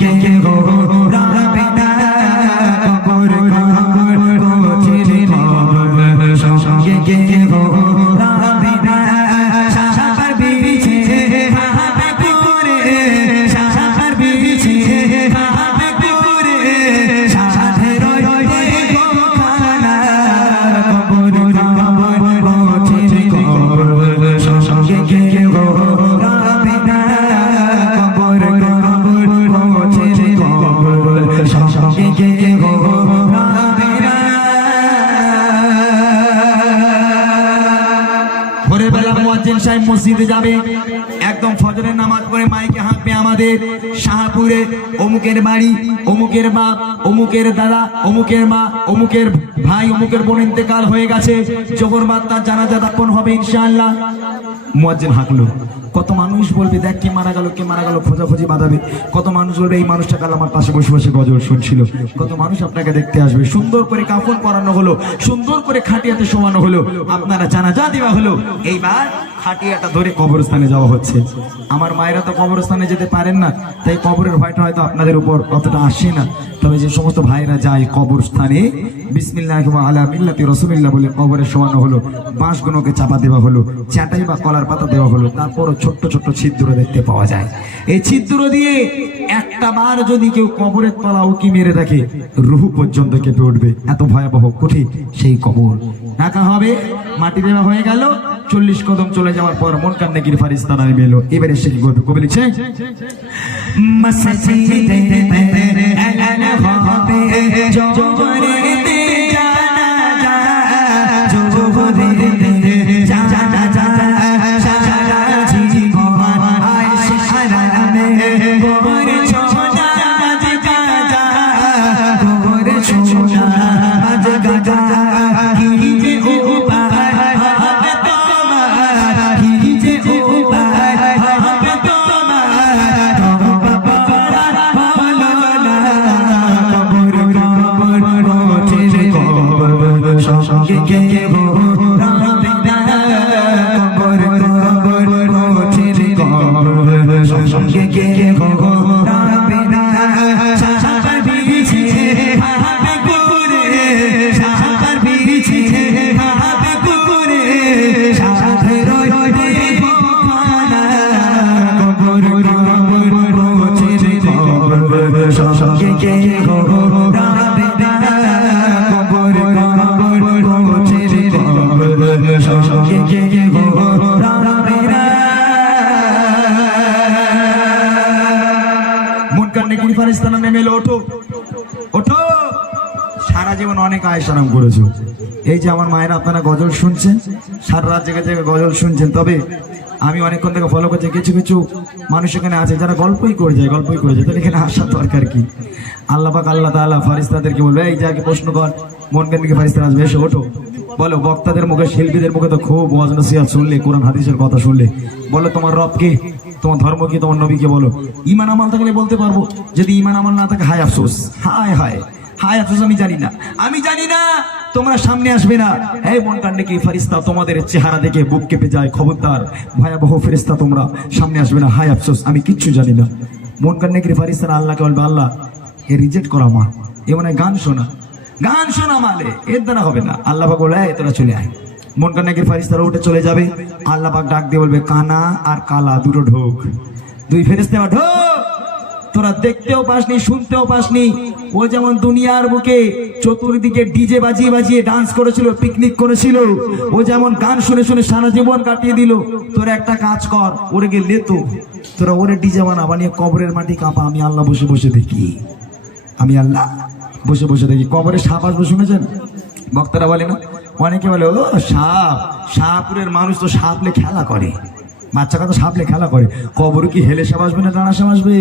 সঙ্গে গো রাবে না কবর কবর গোছের খবর সঙ্গে গো রাবে না সাহাবার বিছে হাবে করে সাহাবার বিছে হাবে করে সাথে রয়ে গো খানা কবর কবর গোছের খবর সঙ্গে গো রাবে না কবর কবর গোছের খবর সঙ্গে গো রাবে না। ভোরবেলা মুয়াজ্জিন সাহেব মসজিদে যাবে, একদম ফজরের নামাজ পড়ে মাইকে হাঁকবে আমাদের শাহপুরে অমুকের বাড়ি, অমুকের বাপ, অমুকের দাদা, অমুকের মা, অমুকের ভাই, অমুকের বোন ইন্তেকাল হয়ে গেছে, জোহর বাদ তার জানাজা দাফন হবে ইনশাআল্লাহ। মুয়াজ্জিন হাঁকলো, কত মানুষ বলবে দেখ কে মারা গেল, কে মারা গেল, খোঁজাখুঁজি বাঁধাবে। কত মানুষ বলবে এই মানুষটা কাল আমার পাশে বসে বসে গজল শুনছিল। কত মানুষ আপনাকে দেখতে আসবে, সুন্দর করে কাফন পরানো হলো, সুন্দর করে খাটিয়াতে শোয়ানো হলো, আপনারা জানাজা দেওয়া হলো। এইবার খাটিয়াটা ধরে কবরস্থানে যাওয়া হচ্ছে। আমার মায়েরা তো কবরস্থানে যেতে পারেন না, তাই কবরের ভয়টা হয়তো আপনাদের উপর অতটা আসে না। তবে যে সমস্ত ভাইরা যায় কবরস্থানে, বিসমিল্লাহ আলা মিল্লাতি রাসূলিল্লাহ বলে কবরে শোয়ানো হলো, বাঁশগুলোকে চাপা দেওয়া হলো, চাটাই বা কলার পাতা দেওয়া হলো, তারপরও ছোট্ট ছোট্ট ছিদ্র দেখতে পাওয়া যায়। এই ছিদ্র দিয়ে একটা বার যদি কেউ কবরের তলা উকি মেরে দেখে, রুহু পর্যন্ত কেঁপে উঠবে, এত ভয়াবহ কঠিন সেই কবর। ঢাকা হবে, মাটি দেওয়া হয়ে গেল, 40 কদম চলে যাওয়ার পর মুনকার নেকির ফারিস্তা নেমে এলো। এবারে সে কি করবে? কবি লিখছে মসজিদে আলানা হবে জোহরেতে জানাজা, জোহরেতে জানাজা, সারা জীবন আয়েশে হারামে গোরে ছোনা আজ গাজা, গোরে ছোনা আজ গাজা। কি যে উপায় হবে তোমার, কি যে উপায় হবে তোমার, তওবা করা হলো না কবর কবর গোছের খবর সঙ্গে গো রাবে না কবর কবর গোছের খবর সঙ্গে গো রাবে না সাহাবার বিছে হাবে করে সাহাবার বিছে হাবে করে সাথে রয়ে গো খানা কবর কবর গোছের খবর সঙ্গে গো রাবে না কবর কবর গোছের খবর সঙ্গে গো রাবে না। মুনকার নেকির ফারিস্তা নেমে এলো, ওঠো ওঠো। সারা জীবন অনেক আয়েশারাম করেছো, এই যে আমার মায়েরা আপনারা গজল শুনছেন, সারা রাত জেগে জেগে গজল শুনছেন। তবে আমি অনেকক্ষণ থেকে ফলো করছি, কিছু কিছু মানুষ এখানে আছে যারা গল্পই করে যায়, গল্পই করে যায়, তাহলে এখানে আসার দরকার কি? আল্লাহ পাক আল্লাহ তাআলা ফারিস্তাদেরকে বলবে এই যাকে প্রশ্ন কর, মুনকার নেকির ফারিস্তা আসবে, এসে ওঠো, বলো বক্তাদের মুখে, শিল্পীদের মুখে তো খুব ওয়াজ নসিহত শুনলে, কোরআন হাদিসের কথা শুনলে, বলো তোমার রব কে, তোমার ধর্ম কি, তোমার নবীকে বলো। ঈমান আমল থাকলে বলতে পারবো, যদি ঈমান আমল না থাকে হায় আফসোস, হায় হায় হায় আফসোস, আমি জানি না, আমি জানি না, তোমরা সামনে আসবে না। এই মুনকার নেকির ফারিস্তা তোমাদের চেহারা দেখে বুক কেঁপে যায়, খবরদার ভয়াবহ ফেরেশতা তোমরা সামনে আসবে না, হায় আফসোস আমি কিচ্ছু জানি না। মুনকার নেকির ফারিস্তারা আল্লাহকে বলবে আল্লাহ এ রিজেক্ট করা মা, এ মানে গান শোনা, গান শোনা মালে, এর দ্বারা হবে না। আল্লাহ পাক বলে তোরা চলে আয়। মুনকার নেকির ফারিস্তারা উঠে চলে যাবে, আল্লাহ পাক ডাক দিয়ে বলবে কানা আর কালা দুটো ঢোক, দুই ফেরেশতা ঢোক, তোরা দেখতেও পাসনি শুনতেও পাসনি। ও যেমন দুনিয়ার বুকে চতুর্দিকে ডিজে বাজিয়ে বাজিয়ে ডান্স করেছিল, পিকনিক করেছিল, ও যেমন গান শুনে শুনে সারা জীবন কাটিয়ে দিল, তোরা একটা কাজ কর, ওরে গিয়ে লেতো, তোরা ওরে ডিজে বানিয়ে কবরের মাটি কাঁপা, আমি আল্লাহ বসে বসে দেখি, আমি আল্লাহ বসে বসে দেখি। কবরে সাপ আসবে শুনেছেন? বক্তারা বলে না, অনেকে বলে ও সাপ, সাপুরের মানুষ তো সাপলে খেলা করে, বাচ্চা কথা সাপলে খেলা করে, কবরে কি হেলে সাপ আসবে না ডানা সাপ আসবে?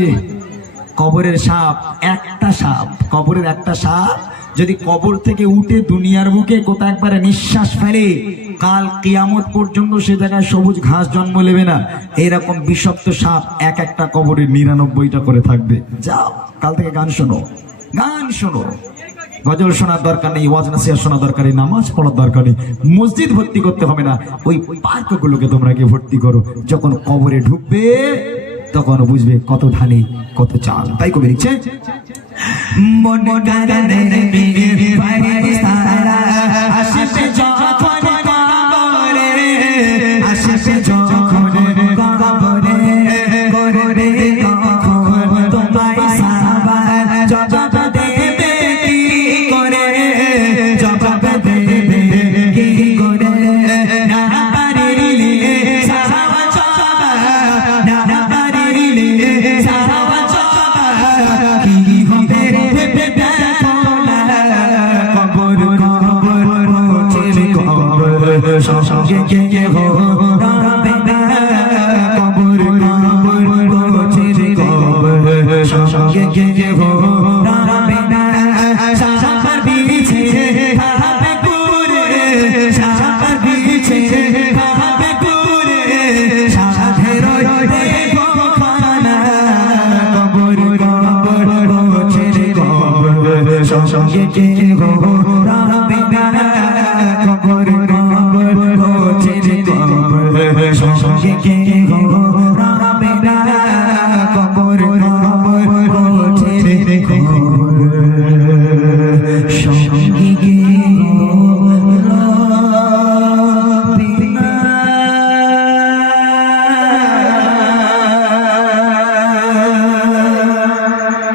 কবরের সাপ একটা সাপ, কবরের একটা সাপ যদি কবর থেকে উঠে দুনিয়ার বুকে কোথাও একবারে নিঃশ্বাস ফেলে, কাল কিয়ামত পর্যন্ত সে জায়গায় সবুজ ঘাস জন্ম নেবে না। এরকম বিষাক্ত সাপ এক একটা কবরে 99টা করে থাকবে। যাও কাল থেকে গান শোনো, গান শোনো, গজল শোনার দরকার নেই, ওয়াজ নসিহত শোনার দরকার নেই, নামাজ পড়ার দরকার নেই, মসজিদ ভর্তি করতে হবে না, ওই পার্কগুলোকে তোমরা গিয়ে ভর্তি করো। যখন কবরে ঢুকবে তখন বুঝবে কত ধানে কত চাল। তাই কবি লিখছে মন গানে ফারিস্তারা আসবে যখন কবরে, আসবে যখন কবরে, করে তখন তোমায় সাবা জবাব দেবে কি করে, জবাব দেবে কি করে, না পারিলে সাবা জবাব, না পারিলে সাবা জবাব কি হবে দেখো না, কবর কবর পৌঁছে কবর সঙ্গে কে হো রাবে না, কবর কবর পৌঁছে কবর সঙ্গে কে হো রাবে না, সাবার বিছে খাবে পুরে, সাবার বিছে খাবে পুরে, সাধের দেখো খানা, কবর কবর পৌঁছে কবর সঙ্গে কে হো